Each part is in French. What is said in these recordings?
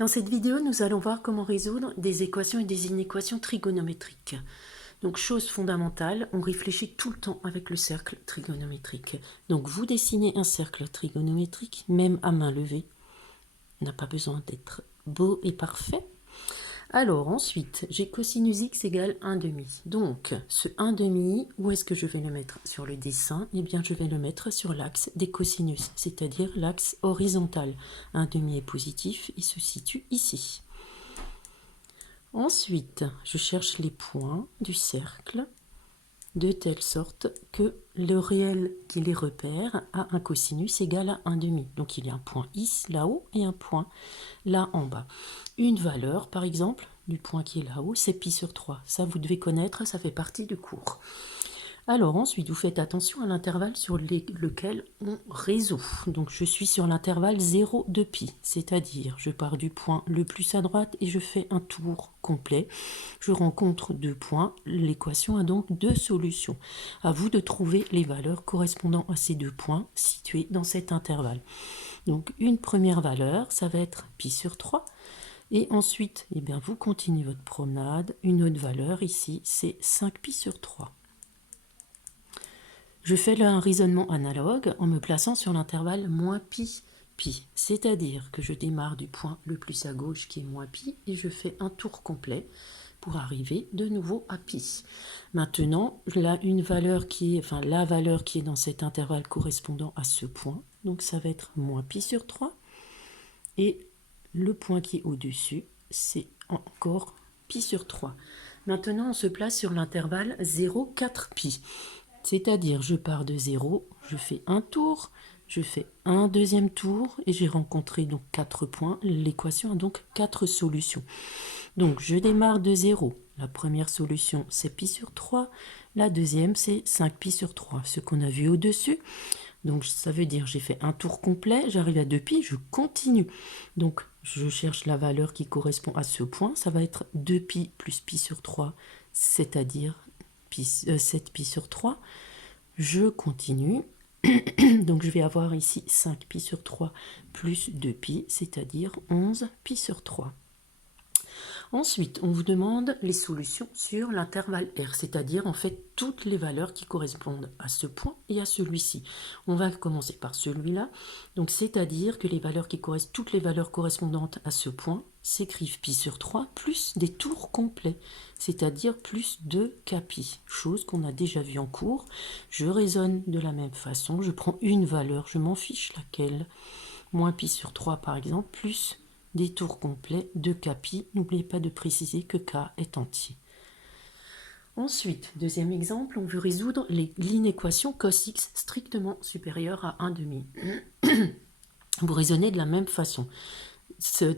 Dans cette vidéo, nous allons voir comment résoudre des équations et des inéquations trigonométriques. Donc, chose fondamentale, on réfléchit tout le temps avec le cercle trigonométrique. Donc, vous dessinez un cercle trigonométrique, même à main levée. On n'a pas besoin d'être beau et parfait. Alors, ensuite, j'ai cosinus x égale 1 demi. Donc, ce 1 demi, où est-ce que je vais le mettre sur le dessin? Eh bien, je vais le mettre sur l'axe des cosinus, c'est-à-dire l'axe horizontal. 1 demi est positif, il se situe ici. Ensuite, je cherche les points du cercle de telle sorte que le réel qui les repère a un cosinus égal à 1 demi. Donc il y a un point ici, là-haut, et un point là en bas. Une valeur, par exemple, du point qui est là-haut, c'est pi sur 3. Ça, vous devez connaître, ça fait partie du cours. Alors ensuite, vous faites attention à l'intervalle sur lequel on résout. Donc je suis sur l'intervalle 0 de pi, c'est-à-dire je pars du point le plus à droite et je fais un tour complet. Je rencontre deux points, l'équation a donc deux solutions. À vous de trouver les valeurs correspondant à ces deux points situés dans cet intervalle. Donc une première valeur, ça va être pi sur 3. Et ensuite, eh bien, vous continuez votre promenade. Une autre valeur ici, c'est 5 pi sur 3. Je fais un raisonnement analogue en me plaçant sur l'intervalle moins pi, pi. C'est-à-dire que je démarre du point le plus à gauche qui est moins pi et je fais un tour complet pour arriver de nouveau à pi. Maintenant, là, la valeur qui est dans cet intervalle correspondant à ce point, donc ça va être moins pi sur 3. Et le point qui est au-dessus, c'est encore pi sur 3. Maintenant, on se place sur l'intervalle 0, 4 pi. C'est-à-dire, je pars de 0, je fais un tour, je fais un deuxième tour et j'ai rencontré donc 4 points. L'équation a donc 4 solutions. Donc, je démarre de 0. La première solution, c'est pi sur 3. La deuxième, c'est 5 pi sur 3, ce qu'on a vu au-dessus. Donc, ça veut dire j'ai fait un tour complet, j'arrive à 2 pi, je continue. Donc, je cherche la valeur qui correspond à ce point. Ça va être 2 pi plus pi sur 3, c'est-à-dire 7 pi sur 3. Je continue. Donc, je vais avoir ici 5 pi sur 3 plus 2 pi, c'est-à-dire 11 pi sur 3. Ensuite, on vous demande les solutions sur l'intervalle R, c'est-à-dire en fait toutes les valeurs qui correspondent à ce point et à celui-ci. On va commencer par celui-là, donc c'est-à-dire que toutes les valeurs correspondantes à ce point s'écrivent pi sur 3 plus des tours complets, c'est-à-dire plus 2 kpi, chose qu'on a déjà vue en cours. Je raisonne de la même façon, je prends une valeur, je m'en fiche laquelle, moins pi sur 3 par exemple, plus des tours complets de kpi. N'oubliez pas de préciser que k est entier. Ensuite, deuxième exemple, on veut résoudre l'inéquation cos x strictement supérieure à 1 demi. Vous raisonnez de la même façon.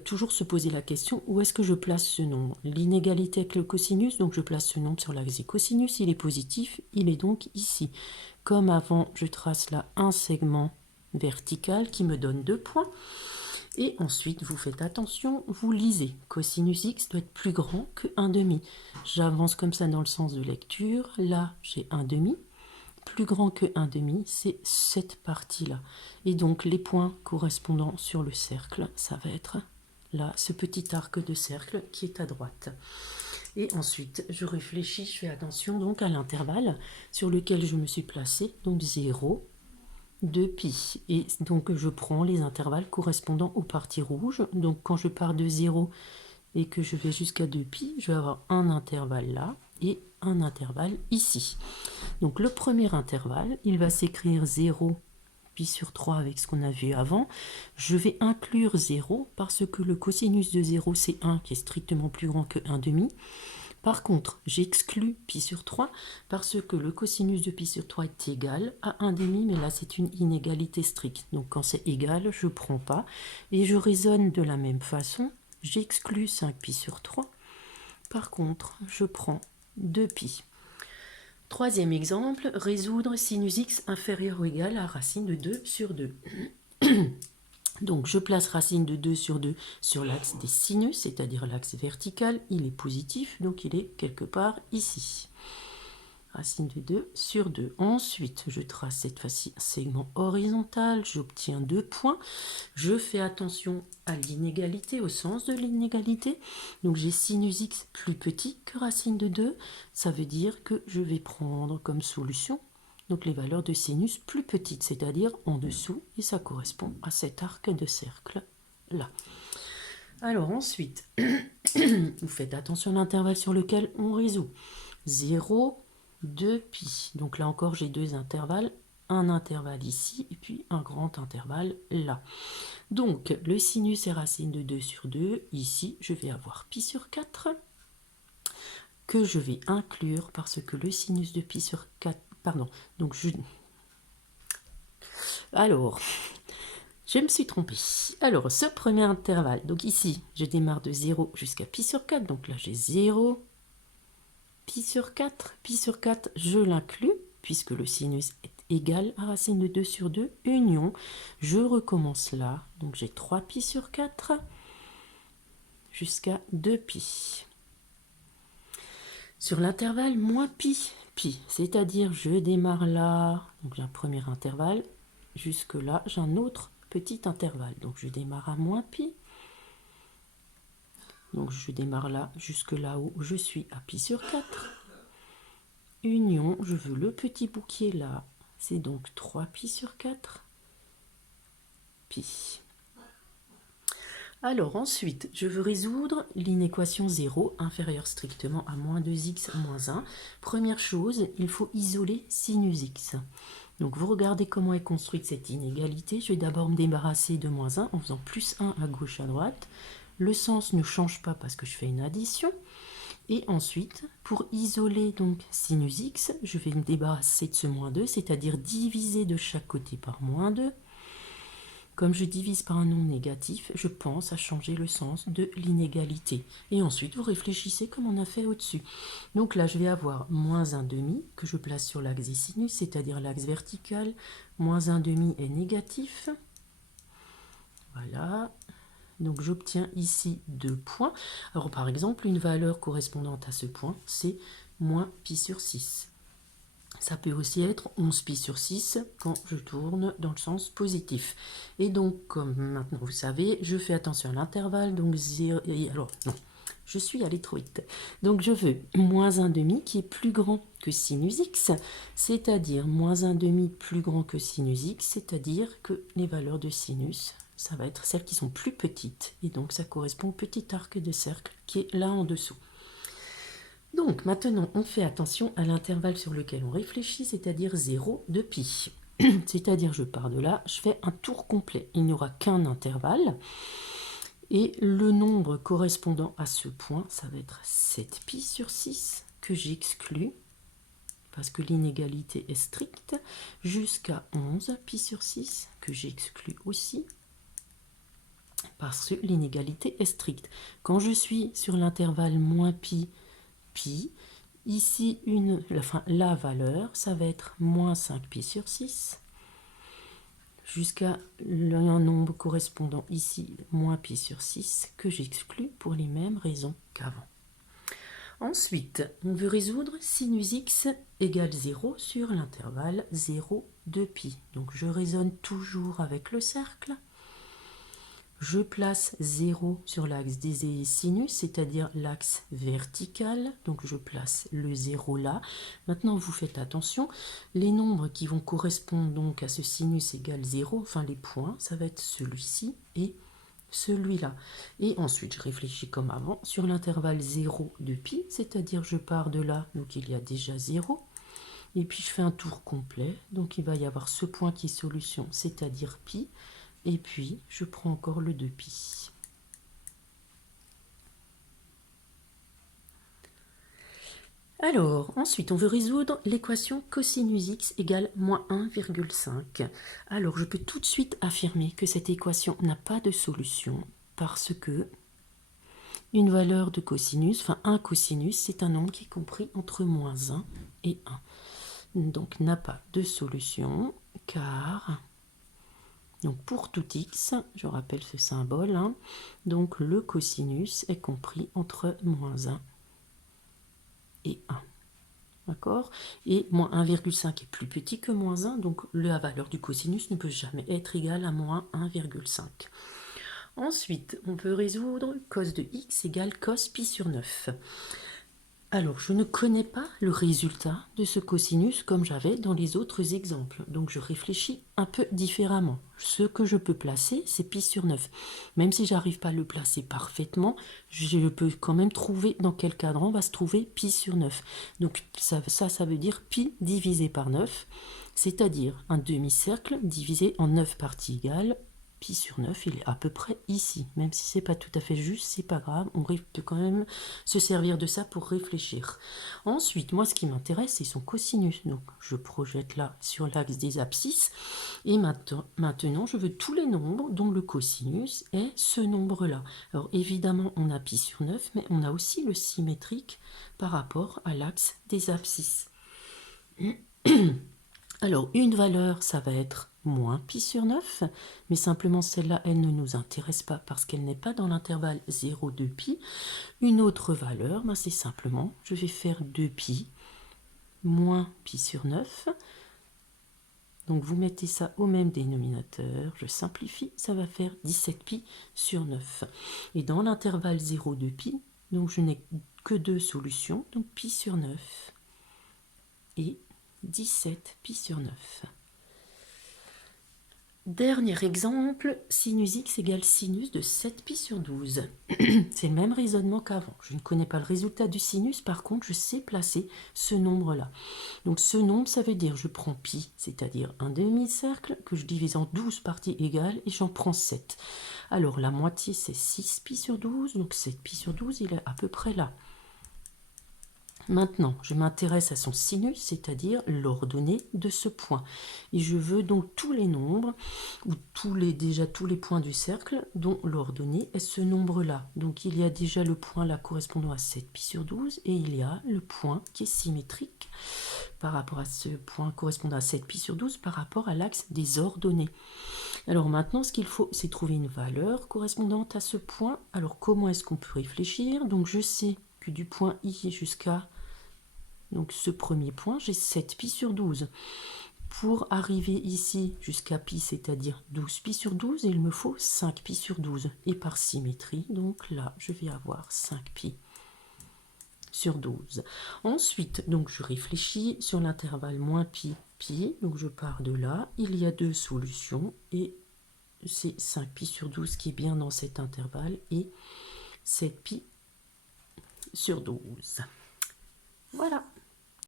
Toujours se poser la question, où est-ce que je place ce nombre? L'inégalité avec le cosinus, donc je place ce nombre sur l'axe des cosinus, il est positif, il est donc ici. Comme avant, je trace là un segment vertical qui me donne 2 points. Et ensuite, vous faites attention, vous lisez. Cosinus x doit être plus grand que 1 demi. J'avance comme ça dans le sens de lecture. Là, j'ai 1 demi. Plus grand que 1 demi, c'est cette partie-là. Et donc, les points correspondant sur le cercle, ça va être là, ce petit arc de cercle qui est à droite. Et ensuite, je réfléchis, je fais attention donc à l'intervalle sur lequel je me suis placée, donc 0, 2 pi. Et donc, je prends les intervalles correspondant aux parties rouges. Donc, quand je pars de 0 et que je vais jusqu'à 2 pi, je vais avoir un intervalle là et un intervalle ici. Donc, le premier intervalle, il va s'écrire 0 pi sur 3 avec ce qu'on a vu avant. Je vais inclure 0 parce que le cosinus de 0, c'est 1 qui est strictement plus grand que 1 demi. Par contre, j'exclus pi sur 3 parce que le cosinus de pi sur 3 est égal à 1 demi, mais là c'est une inégalité stricte. Donc quand c'est égal, je ne prends pas. Et je raisonne de la même façon. J'exclus 5 pi sur 3. Par contre, je prends 2 pi. Troisième exemple, résoudre sinus x inférieur ou égal à racine de 2 sur 2. Donc, je place racine de 2 sur 2 sur l'axe des sinus, c'est-à-dire l'axe vertical. Il est positif, donc il est quelque part ici. Racine de 2 sur 2. Ensuite, je trace cette fois-ci un segment horizontal, j'obtiens 2 points. Je fais attention à l'inégalité, au sens de l'inégalité. Donc j'ai sinus x plus petit que racine de 2. Ça veut dire que je vais prendre comme solution donc les valeurs de sinus plus petites, c'est-à-dire en dessous, et ça correspond à cet arc de cercle là. Alors ensuite, vous faites attention à l'intervalle sur lequel on résout. 0, 2 pi. Donc là encore, j'ai deux intervalles. Un intervalle ici et puis un grand intervalle là. Donc le sinus est racine de 2 sur 2. Ici, je vais avoir pi sur 4 que je vais inclure parce que le sinus de pi sur 4... Pardon, donc Alors, je me suis trompée. Alors, ce premier intervalle, donc ici, je démarre de 0 jusqu'à pi sur 4. Donc là, j'ai 0, pi sur 4. Pi sur 4, je l'inclus, puisque le sinus est égal à racine de 2 sur 2, union. Je recommence là. Donc j'ai 3 pi sur 4 jusqu'à 2 pi. Sur l'intervalle moins pi, c'est-à-dire je démarre là, donc j'ai un premier intervalle, jusque là, j'ai un autre petit intervalle. Donc je démarre à moins pi. Donc je démarre là, jusque là où je suis à pi sur 4. Union, je veux le petit bout qui est là. C'est donc 3 pi sur 4. Pi. Alors ensuite, je veux résoudre l'inéquation 0 inférieure strictement à moins 2x moins 1. Première chose, il faut isoler sinus x. Donc vous regardez comment est construite cette inégalité. Je vais d'abord me débarrasser de moins 1 en faisant plus 1 à gauche à droite. Le sens ne change pas parce que je fais une addition. Et ensuite, pour isoler donc sinus x, je vais me débarrasser de ce moins 2, c'est-à-dire diviser de chaque côté par moins 2. Comme je divise par un nombre négatif, je pense à changer le sens de l'inégalité. Et ensuite, vous réfléchissez comme on a fait au-dessus. Donc là, je vais avoir moins 1 demi que je place sur l'axe des sinus, c'est-à-dire l'axe vertical. Moins 1 demi est négatif. Voilà. Donc j'obtiens ici 2 points. Alors par exemple, une valeur correspondante à ce point, c'est moins pi sur 6. Ça peut aussi être 11 pi sur 6 quand je tourne dans le sens positif. Et donc, comme maintenant vous savez, je fais attention à l'intervalle. Donc 0, alors non, je suis allée trop vite. Donc je veux moins 1 demi qui est plus grand que sinus x, c'est-à-dire moins 1 demi plus grand que sinus x, c'est-à-dire que les valeurs de sinus, ça va être celles qui sont plus petites. Et donc ça correspond au petit arc de cercle qui est là en dessous. Donc maintenant, on fait attention à l'intervalle sur lequel on réfléchit, c'est-à-dire 0 de pi. C'est-à-dire je pars de là, je fais un tour complet. Il n'y aura qu'un intervalle. Et le nombre correspondant à ce point, ça va être 7 pi sur 6 que j'exclus, parce que l'inégalité est stricte, jusqu'à 11 pi sur 6 que j'exclus aussi, parce que l'inégalité est stricte. Quand je suis sur l'intervalle moins pi, ici la valeur, ça va être moins 5 pi sur 6, jusqu'à un nombre correspondant ici, moins pi sur 6, que j'exclus pour les mêmes raisons qu'avant. Ensuite, on veut résoudre sinus x égale 0 sur l'intervalle 0, 2 pi. Donc je raisonne toujours avec le cercle. Je place 0 sur l'axe des sinus, c'est-à-dire l'axe vertical. Donc je place le 0 là. Maintenant, vous faites attention. Les nombres qui vont correspondre donc à ce sinus égale 0, enfin les points, ça va être celui-ci et celui-là. Et ensuite, je réfléchis comme avant sur l'intervalle 0 de pi, c'est-à-dire je pars de là, donc il y a déjà 0. Et puis je fais un tour complet, donc il va y avoir ce point qui est solution, c'est-à-dire pi. Et puis, je prends encore le 2pi. Alors, ensuite, on veut résoudre l'équation cosinus x égale moins 1,5. Alors, je peux tout de suite affirmer que cette équation n'a pas de solution parce que une valeur de cosinus, enfin un cosinus, c'est un nombre qui est compris entre moins 1 et 1. Donc, n'a pas de solution car... Donc pour tout x, je rappelle ce symbole, donc le cosinus est compris entre moins 1 et 1. d'accord? Et moins 1,5 est plus petit que moins 1, donc la valeur du cosinus ne peut jamais être égale à moins 1,5. Ensuite, on peut résoudre cos de x égale cos pi sur 9. Alors, je ne connais pas le résultat de ce cosinus comme j'avais dans les autres exemples. Donc, je réfléchis un peu différemment. Ce que je peux placer, c'est pi sur 9. Même si j'arrive pas à le placer parfaitement, je peux quand même trouver dans quel cadran va se trouver pi sur 9. Donc, ça veut dire pi divisé par 9, c'est-à-dire un demi-cercle divisé en 9 parties égales. Pi sur 9, il est à peu près ici. Même si c'est pas tout à fait juste, c'est pas grave. On peut quand même se servir de ça pour réfléchir. Ensuite, moi, ce qui m'intéresse, c'est son cosinus. Donc, je projette là sur l'axe des abscisses. Et maintenant, je veux tous les nombres dont le cosinus est ce nombre-là. Alors, évidemment, on a pi sur 9, mais on a aussi le symétrique par rapport à l'axe des abscisses. Alors, une valeur, ça va être moins pi sur 9, mais simplement celle-là, elle ne nous intéresse pas parce qu'elle n'est pas dans l'intervalle 0,2 pi. Une autre valeur, c'est simplement, je vais faire 2 pi moins pi sur 9. Donc vous mettez ça au même dénominateur, je simplifie, ça va faire 17 pi sur 9. Et dans l'intervalle 0,2 pi, donc je n'ai que deux solutions, donc pi sur 9 et 17 pi sur 9. Dernier exemple, sinus x égale sinus de 7 pi sur 12. C'est le même raisonnement qu'avant. Je ne connais pas le résultat du sinus, par contre, je sais placer ce nombre-là. Donc ce nombre, ça veut dire je prends pi, c'est-à-dire un demi-cercle que je divise en 12 parties égales et j'en prends 7. Alors la moitié, c'est 6 pi sur 12, donc 7 pi sur 12, il est à peu près là. Maintenant, je m'intéresse à son sinus, c'est-à-dire l'ordonnée de ce point. Et je veux donc tous les nombres, ou déjà tous les points du cercle, dont l'ordonnée est ce nombre-là. Donc il y a déjà le point là correspondant à 7 pi sur 12, et il y a le point qui est symétrique par rapport à ce point correspondant à 7 pi sur 12 par rapport à l'axe des ordonnées. Alors maintenant, ce qu'il faut, c'est trouver une valeur correspondante à ce point. Alors comment est-ce qu'on peut réfléchir? Donc je sais que du point I jusqu'à donc ce premier point, j'ai 7 pi sur 12. Pour arriver ici jusqu'à pi, c'est-à-dire 12 pi sur 12, il me faut 5 pi sur 12. Et par symétrie, donc là, je vais avoir 5 pi sur 12. Ensuite, donc je réfléchis sur l'intervalle moins pi, pi. Donc je pars de là. Il y a deux solutions et c'est 5 pi sur 12 qui est bien dans cet intervalle et 7 pi sur 12. Voilà.